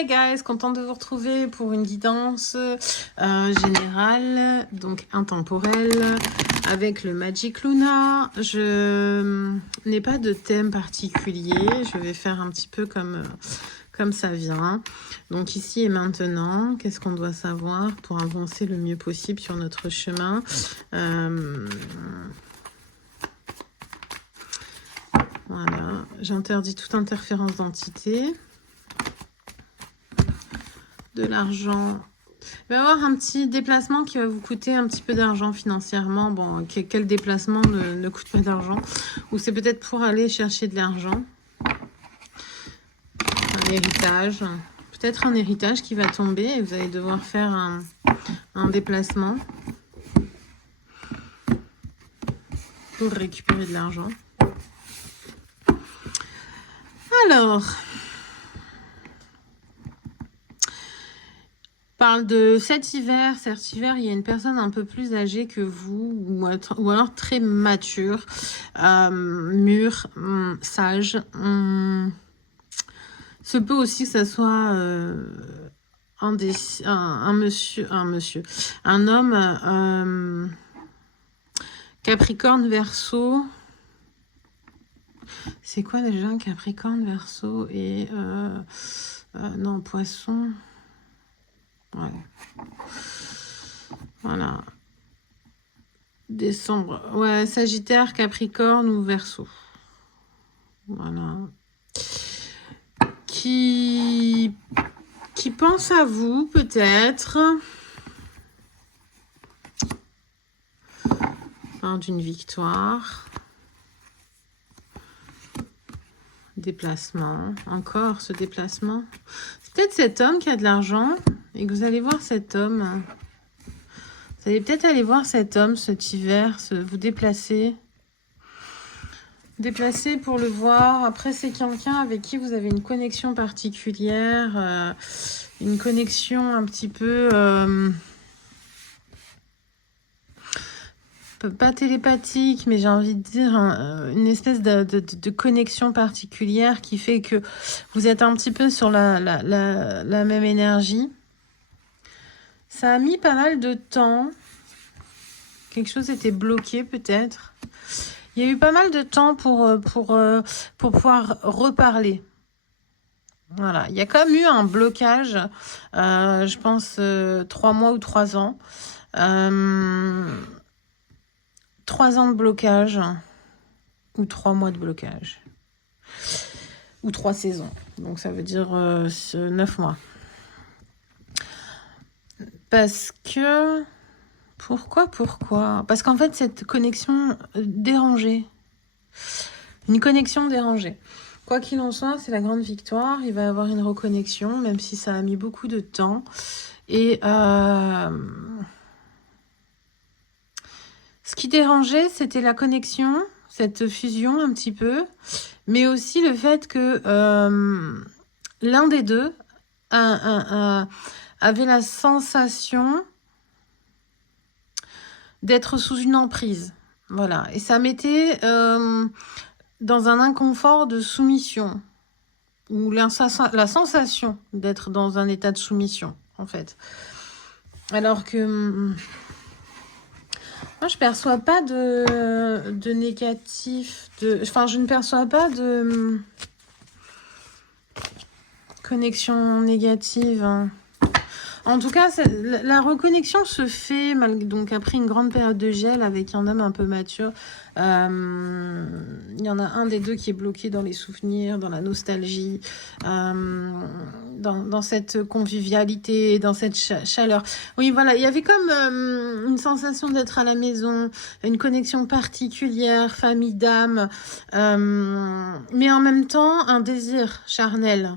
Hey guys, contente de vous retrouver pour une guidance générale, donc intemporelle, avec le Magic Luna. Je n'ai pas de thème particulier, je vais faire un petit peu comme ça vient. Donc ici et maintenant, qu'est-ce qu'on doit savoir pour avancer le mieux possible sur notre chemin? Voilà, j'interdis toute interférence d'entité. De l'argent. Il va y avoir un petit déplacement qui va vous coûter un petit peu d'argent financièrement. Bon, quel déplacement ne coûte pas d'argent? Ou c'est peut-être pour aller chercher de l'argent. Un héritage. Peut-être un héritage qui va tomber et vous allez devoir faire un déplacement pour récupérer de l'argent. Alors... parle de cet hiver. Cet hiver, il y a une personne un peu plus âgée que vous, ou alors très mature, mûre, sage. Se peut aussi que ça soit un homme Capricorne, Verseau. C'est quoi déjà Capricorne, Verseau et non, Poisson. Voilà. Décembre. Ouais, Sagittaire, Capricorne ou Verseau. Voilà. Qui pense à vous, peut-être. D'une victoire. Déplacement. Encore ce déplacement. C'est peut-être cet homme qui a de l'argent et que vous allez voir cet homme. Vous allez peut-être aller voir cet homme cet hiver, vous déplacer. Déplacer pour le voir. Après, c'est quelqu'un avec qui vous avez une connexion particulière. Une connexion un petit peu... pas télépathique, mais j'ai envie de dire une espèce de connexion particulière qui fait que vous êtes un petit peu sur la même énergie. Ça a mis pas mal de temps. Quelque chose était bloqué peut-être. Il y a eu pas mal de temps pour pouvoir reparler. Voilà, il y a quand même eu un blocage, je pense 3 mois ou 3 ans. 3 ans de blocage ou 3 mois de blocage. Ou 3 saisons. Donc ça veut dire 9 mois. Parce que... Pourquoi? Parce qu'en fait, cette connexion dérangée. Une connexion dérangée. Quoi qu'il en soit, c'est la grande victoire. Il va y avoir une reconnexion, même si ça a mis beaucoup de temps. Et ce qui dérangeait, c'était la connexion, cette fusion un petit peu, mais aussi le fait que l'un des deux avait la sensation d'être sous une emprise. Voilà. Et ça mettait dans un inconfort de soumission. Ou la sensation d'être dans un état de soumission, en fait. Alors que... moi, je perçois pas de négatif. Enfin, je ne perçois pas de connexion négative. En tout cas, la reconnexion se fait donc après une grande période de gel avec un homme un peu mature. Il y en a un des deux qui est bloqué dans les souvenirs, dans la nostalgie, dans cette convivialité, dans cette chaleur. Oui, voilà, il y avait comme une sensation d'être à la maison, une connexion particulière, famille d'âme, mais en même temps, un désir charnel.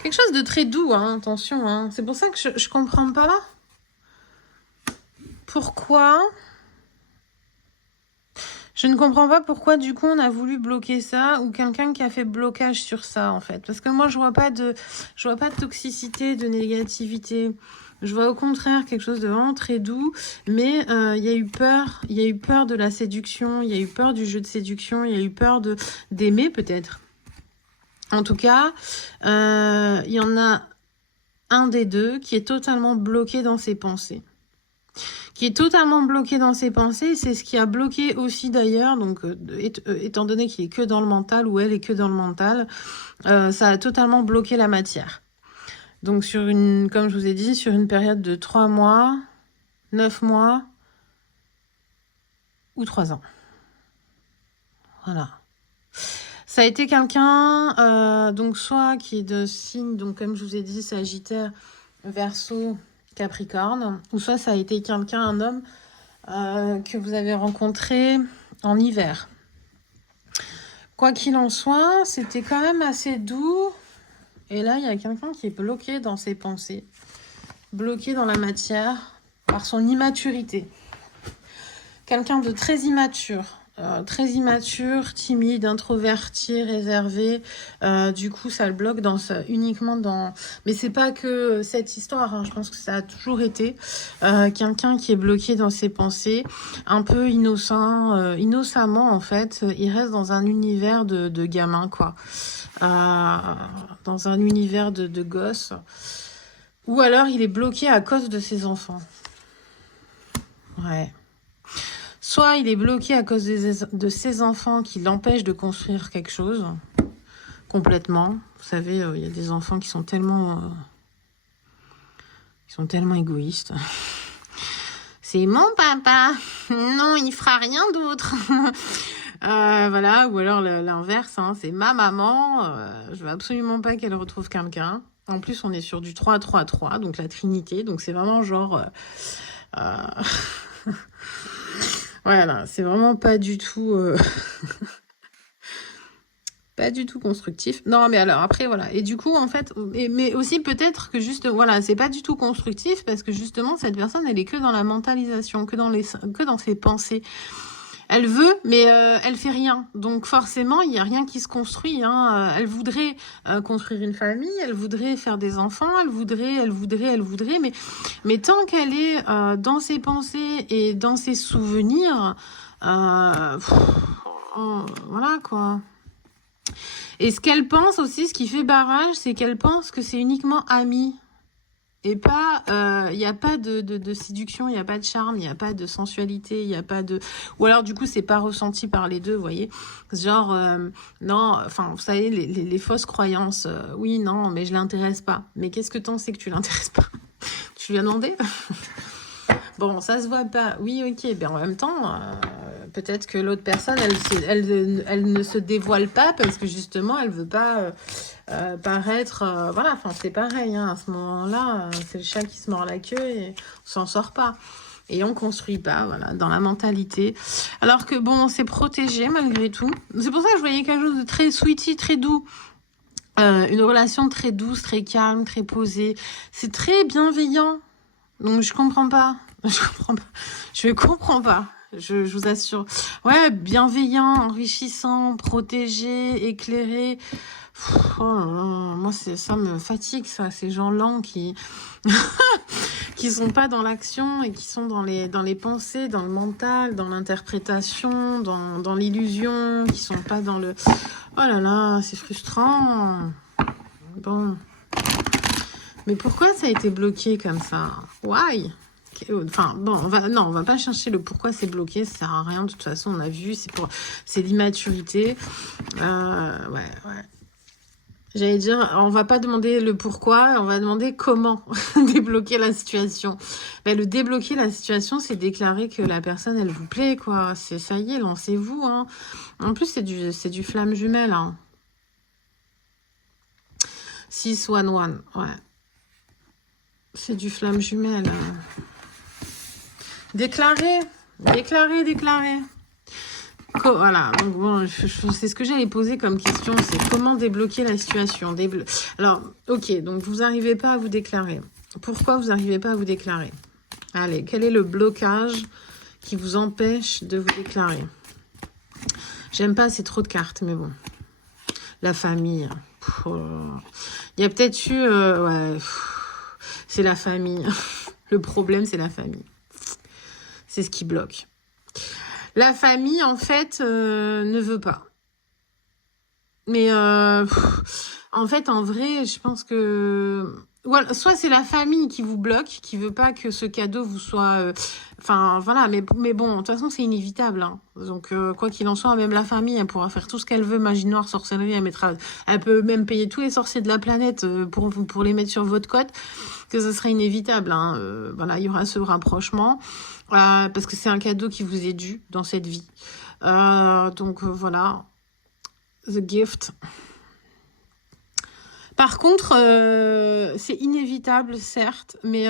Quelque chose de très doux, hein, attention. Hein. C'est pour ça que je comprends pas pourquoi. Je ne comprends pas pourquoi, du coup, on a voulu bloquer ça ou quelqu'un qui a fait blocage sur ça, en fait. Parce que moi, je vois pas de toxicité, de négativité. Je vois au contraire quelque chose de vraiment très doux, mais il y a eu peur. Il y a eu peur de la séduction, il y a eu peur du jeu de séduction, il y a eu peur d'aimer peut-être. En tout cas, il y en a un des deux qui est totalement bloqué dans ses pensées. Qui est totalement bloqué dans ses pensées, c'est ce qui a bloqué aussi d'ailleurs, donc étant donné qu'il est que dans le mental, ou elle est que dans le mental, ça a totalement bloqué la matière. Donc sur une, comme je vous ai dit, sur une période de 3 mois, 9 mois ou 3 ans. Voilà. Ça a été quelqu'un, donc soit qui est de signe, donc comme je vous ai dit, Sagittaire, Verseau, Capricorne, ou soit ça a été quelqu'un, un homme, que vous avez rencontré en hiver. Quoi qu'il en soit, c'était quand même assez doux. Et là, il y a quelqu'un qui est bloqué dans ses pensées, bloqué dans la matière par son immaturité. Quelqu'un de très immature, timide, introverti, réservé. Du coup, ça le bloque uniquement dans... Mais c'est pas que cette histoire, hein, je pense que ça a toujours été quelqu'un qui est bloqué dans ses pensées, un peu innocent, innocemment en fait. Il reste dans un univers de gamin, quoi. Dans un univers de gosse. Ou alors, il est bloqué à cause de ses enfants. Ouais. Soit il est bloqué à cause de ses enfants qui l'empêchent de construire quelque chose complètement. Vous savez, il y a des enfants qui sont tellement égoïstes. C'est mon papa. Non, il fera rien d'autre. Voilà, ou alors l'inverse, hein, c'est ma maman. Je veux absolument pas qu'elle retrouve quelqu'un. En plus, on est sur du 3-3-3, donc la Trinité. Donc c'est vraiment genre... Voilà, c'est vraiment pas du tout... pas du tout constructif. Non, mais alors après, voilà. Et du coup, en fait, mais aussi peut-être que juste, voilà, c'est pas du tout constructif parce que justement, cette personne, elle est que dans la mentalisation, que dans ses pensées. Elle veut, mais elle fait rien. Donc forcément, il n'y a rien qui se construit. Hein. Elle voudrait construire une famille, elle voudrait faire des enfants, elle voudrait, mais tant qu'elle est dans ses pensées et dans ses souvenirs, voilà quoi. Et ce qu'elle pense aussi, ce qui fait barrage, c'est qu'elle pense que c'est uniquement ami. Et pas, il n'y a pas de séduction, il n'y a pas de charme, il n'y a pas de sensualité, il n'y a pas de... Ou alors, du coup, c'est pas ressenti par les deux, vous voyez. Genre, non, enfin, vous savez, les fausses croyances. Oui, non, mais je l'intéresse pas. Mais qu'est-ce que t'en sais que tu l'intéresses pas? Tu lui as demandé? Bon, ça se voit pas. Oui, ok, mais en même temps... peut-être que l'autre personne, elle ne se dévoile pas parce que justement, elle veut pas paraître... voilà, enfin, c'est pareil. Hein, à ce moment-là, c'est le chat qui se mord la queue et on s'en sort pas. Et on construit pas, voilà, dans la mentalité. Alors que, bon, c'est protégé malgré tout. C'est pour ça que je voyais quelque chose de très sweetie, très doux. Une relation très douce, très calme, très posée. C'est très bienveillant. Donc, je comprends pas. Je comprends pas. Je vous assure. Ouais, bienveillant, enrichissant, protégé, éclairé. Moi, ça me fatigue, ça. Ces gens lents qui qui sont pas dans l'action et qui sont dans les pensées, dans le mental, dans l'interprétation, dans l'illusion, qui sont pas dans le... Oh là là, c'est frustrant. Bon. Mais pourquoi ça a été bloqué comme ça? Why? Enfin, bon, on va pas chercher le pourquoi c'est bloqué, ça sert à rien, de toute façon, on a vu, c'est l'immaturité. Ouais. J'allais dire, on va pas demander le pourquoi, on va demander comment débloquer la situation. Le débloquer la situation, c'est déclarer que la personne, elle vous plaît, quoi. Ça y est, lancez-vous, hein. En plus, c'est du flamme jumelle, hein. 6-1-1, ouais. C'est du flamme jumelle. Déclarer. Voilà, donc bon, c'est ce que j'allais poser comme question, c'est comment débloquer la situation. Alors, ok, donc vous n'arrivez pas à vous déclarer. Pourquoi vous n'arrivez pas à vous déclarer? Allez, quel est le blocage qui vous empêche de vous déclarer? J'aime pas, c'est trop de cartes, mais bon. La famille. Il y a peut-être eu... ouais... C'est la famille. Le problème, c'est la famille. C'est ce qui bloque. La famille, en fait, ne veut pas. Mais en fait, en vrai, je pense que... Voilà, soit c'est la famille qui vous bloque, qui veut pas que ce cadeau vous soit... Enfin, voilà, mais bon, de toute façon, c'est inévitable. Hein. Donc, quoi qu'il en soit, même la famille, elle pourra faire tout ce qu'elle veut, magie noire, sorcellerie, elle peut même payer tous les sorciers de la planète pour les mettre sur votre côte, que ce serait inévitable. Hein. Voilà, il y aura ce rapprochement, parce que c'est un cadeau qui vous est dû dans cette vie. Donc, voilà, the gift. Par contre, c'est inévitable, certes, mais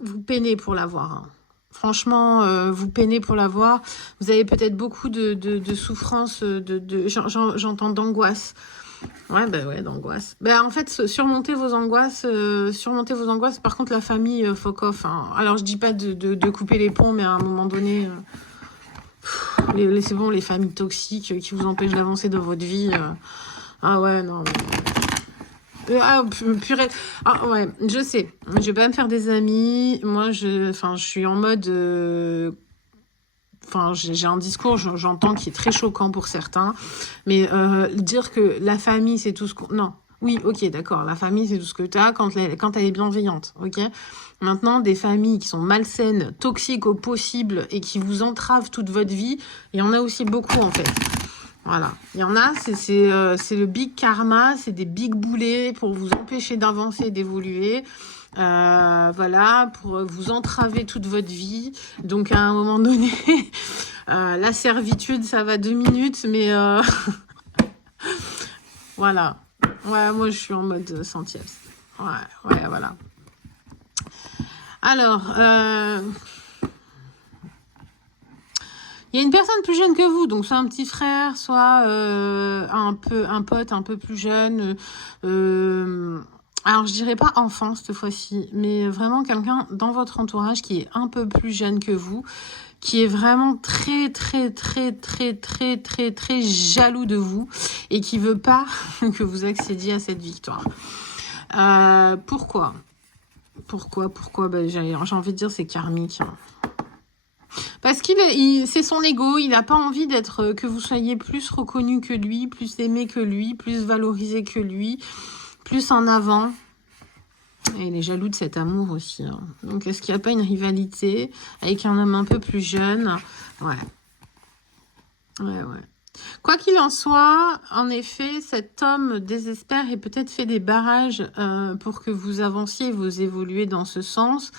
vous peinez pour l'avoir. Hein. Franchement, vous peinez pour l'avoir. Vous avez peut-être beaucoup de souffrance, j'entends d'angoisse. Ouais, bah ouais, d'angoisse. Bah, en fait, surmonter vos angoisses. Par contre, la famille, fuck off. Hein. Alors, je dis pas de couper les ponts, mais à un moment donné... c'est bon, les familles toxiques qui vous empêchent d'avancer dans votre vie. Ah ouais, non. Purée. Ah ouais, je sais. Je vais pas me faire des amis. Moi, je suis en mode... j'ai un discours, j'entends, qui est très choquant pour certains. Mais dire que la famille, c'est tout ce qu'on... Non. Oui, ok, d'accord. La famille, c'est tout ce que tu as quand elle est bienveillante, ok? Maintenant, des familles qui sont malsaines, toxiques au possible et qui vous entravent toute votre vie, il y en a aussi beaucoup, en fait. Voilà. Il y en a, c'est le big karma, c'est des big boulets pour vous empêcher d'avancer, d'évoluer. Voilà, pour vous entraver toute votre vie. Donc, à un moment donné, la servitude, ça va 2 minutes, mais... voilà. Ouais, moi, je suis en mode Santiago. Ouais, voilà. Alors, il y a une personne plus jeune que vous, donc soit un petit frère, soit un pote un peu plus jeune. Alors, je dirais pas enfant cette fois-ci, mais vraiment quelqu'un dans votre entourage qui est un peu plus jeune que vous, qui est vraiment très jaloux de vous et qui veut pas que vous accédiez à cette victoire. Pourquoi ? Ben, j'ai envie de dire c'est karmique. Parce c'est son ego, il n'a pas envie que vous soyez plus reconnu que lui, plus aimé que lui, plus valorisé que lui, plus en avant. Et il est jaloux de cet amour aussi. Hein. Donc, est-ce qu'il n'y a pas une rivalité avec un homme un peu plus jeune? Ouais. Quoi qu'il en soit, en effet, cet homme désespère et peut-être fait des barrages pour que vous avanciez, vous évoluez dans ce sens.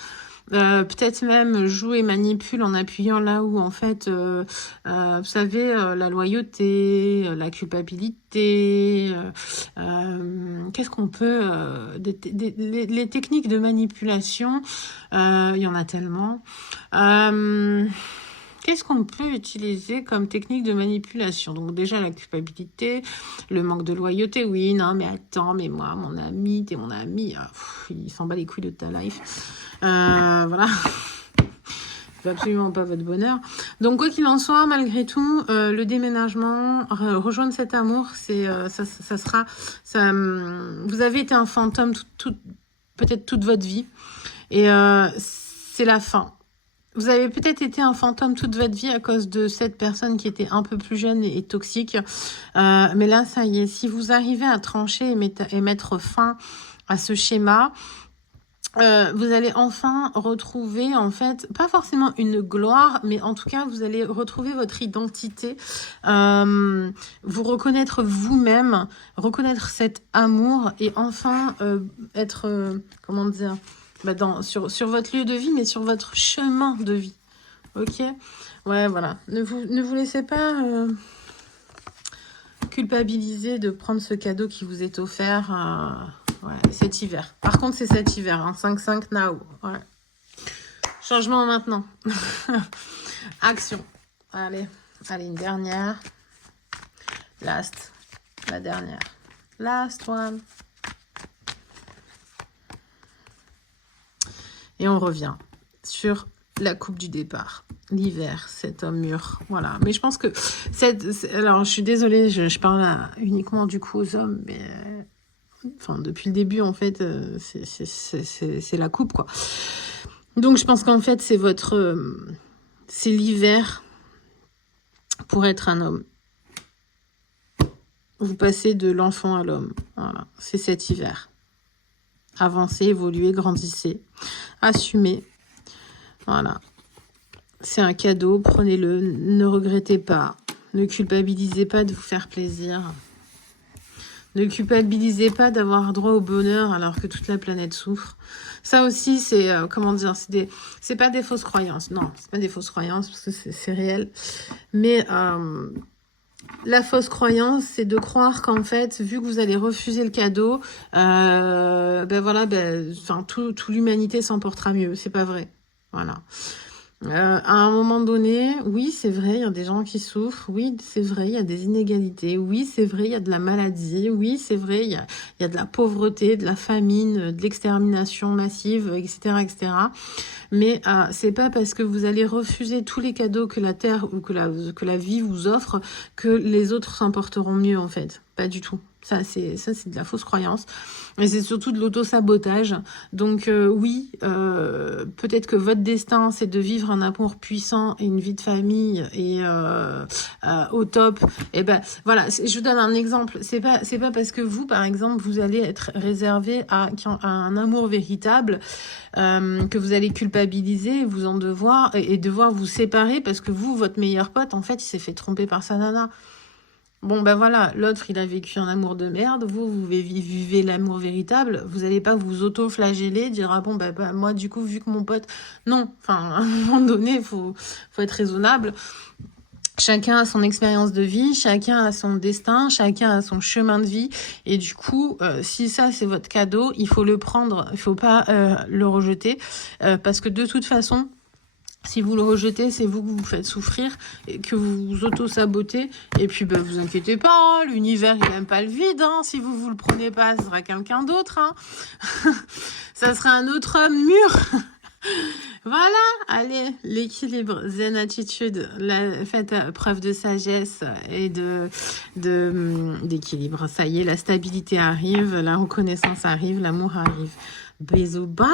Peut-être même joue et manipule en appuyant là où, en fait, vous savez, la loyauté, la culpabilité, qu'est-ce qu'on peut... les techniques de manipulation, il y en a tellement. Qu'est-ce qu'on peut utiliser comme technique de manipulation? Donc déjà la culpabilité, le manque de loyauté. Oui, non, mais attends, mais moi, mon ami, t'es mon ami. Il s'en bat les couilles de ta life. Voilà. C'est absolument pas votre bonheur. Donc quoi qu'il en soit, malgré tout, le déménagement, rejoindre cet amour, ça sera... vous avez été un fantôme peut-être toute votre vie. Et c'est la fin. Vous avez peut-être été un fantôme toute votre vie à cause de cette personne qui était un peu plus jeune et toxique. Mais là, ça y est, si vous arrivez à trancher et mettre fin à ce schéma, vous allez enfin retrouver, en fait, pas forcément une gloire, mais en tout cas, vous allez retrouver votre identité, vous reconnaître vous-même, reconnaître cet amour et enfin être, comment dire... sur votre lieu de vie, mais sur votre chemin de vie. Ok? Ouais, voilà. Ne vous laissez pas culpabiliser de prendre ce cadeau qui vous est offert cet hiver. Par contre, c'est cet hiver. Hein, 5-5 now. Ouais. Changement maintenant. Action. Allez, une dernière. Last. La dernière. Last one. Et on revient sur la coupe du départ. L'hiver, cet homme mûr. Voilà. Mais je pense que... alors, je suis désolée, je parle uniquement du coup aux hommes, mais Enfin, depuis le début, en fait, c'est la coupe, quoi. Donc, je pense qu'en fait, c'est c'est l'hiver pour être un homme. Vous passez de l'enfant à l'homme. Voilà, c'est cet hiver. Avancez, évoluez, grandissez, assumez. Voilà. C'est un cadeau, prenez-le, ne regrettez pas. Ne culpabilisez pas de vous faire plaisir. Ne culpabilisez pas d'avoir droit au bonheur alors que toute la planète souffre. Ça aussi, c'est, comment dire, c'est pas des fausses croyances. Non, c'est pas des fausses croyances parce que c'est réel. Mais la fausse croyance, c'est de croire qu'en fait, vu que vous allez refuser le cadeau, ben voilà, toute l'humanité s'en portera mieux. C'est pas vrai. Voilà. À un moment donné, oui, c'est vrai, il y a des gens qui souffrent. Oui, c'est vrai, il y a des inégalités. Oui, c'est vrai, il y a de la maladie. Oui, c'est vrai, il y a de la pauvreté, de la famine, de l'extermination massive, etc., etc. Mais c'est pas parce que vous allez refuser tous les cadeaux que la Terre ou que la vie vous offre que les autres s'en porteront mieux, en fait. Pas du tout. Ça, c'est de la fausse croyance. Et c'est surtout de l'auto-sabotage. Donc oui, peut-être que votre destin, c'est de vivre un amour puissant et une vie de famille et au top. Et ben voilà, je vous donne un exemple. C'est pas parce que vous, par exemple, vous allez être réservé à un amour véritable que vous allez culpabiliser, vous en devoir et devoir vous séparer parce que vous, votre meilleur pote, en fait, il s'est fait tromper par sa nana. Bon, ben voilà, l'autre, il a vécu un amour de merde, vous vivez l'amour véritable, vous n'allez pas vous auto-flageller, dire, ah bon, ben moi, du coup, vu que mon pote... Non, enfin, à un moment donné, faut être raisonnable. Chacun a son expérience de vie, chacun a son destin, chacun a son chemin de vie. Et du coup, si ça, c'est votre cadeau, il faut le prendre, il faut pas le rejeter. Parce que de toute façon... Si vous le rejetez, c'est vous que vous faites souffrir et que vous vous auto-sabotez. Et puis, ben, vous inquiétez pas, hein, l'univers, il n'aime pas le vide. Hein. Si vous le prenez pas, ce sera quelqu'un d'autre. Hein. Ça sera un autre homme mûr. Voilà, allez, l'équilibre, zen attitude, faites preuve de sagesse et d'équilibre. Ça y est, la stabilité arrive, la reconnaissance arrive, l'amour arrive. Bisous, bye.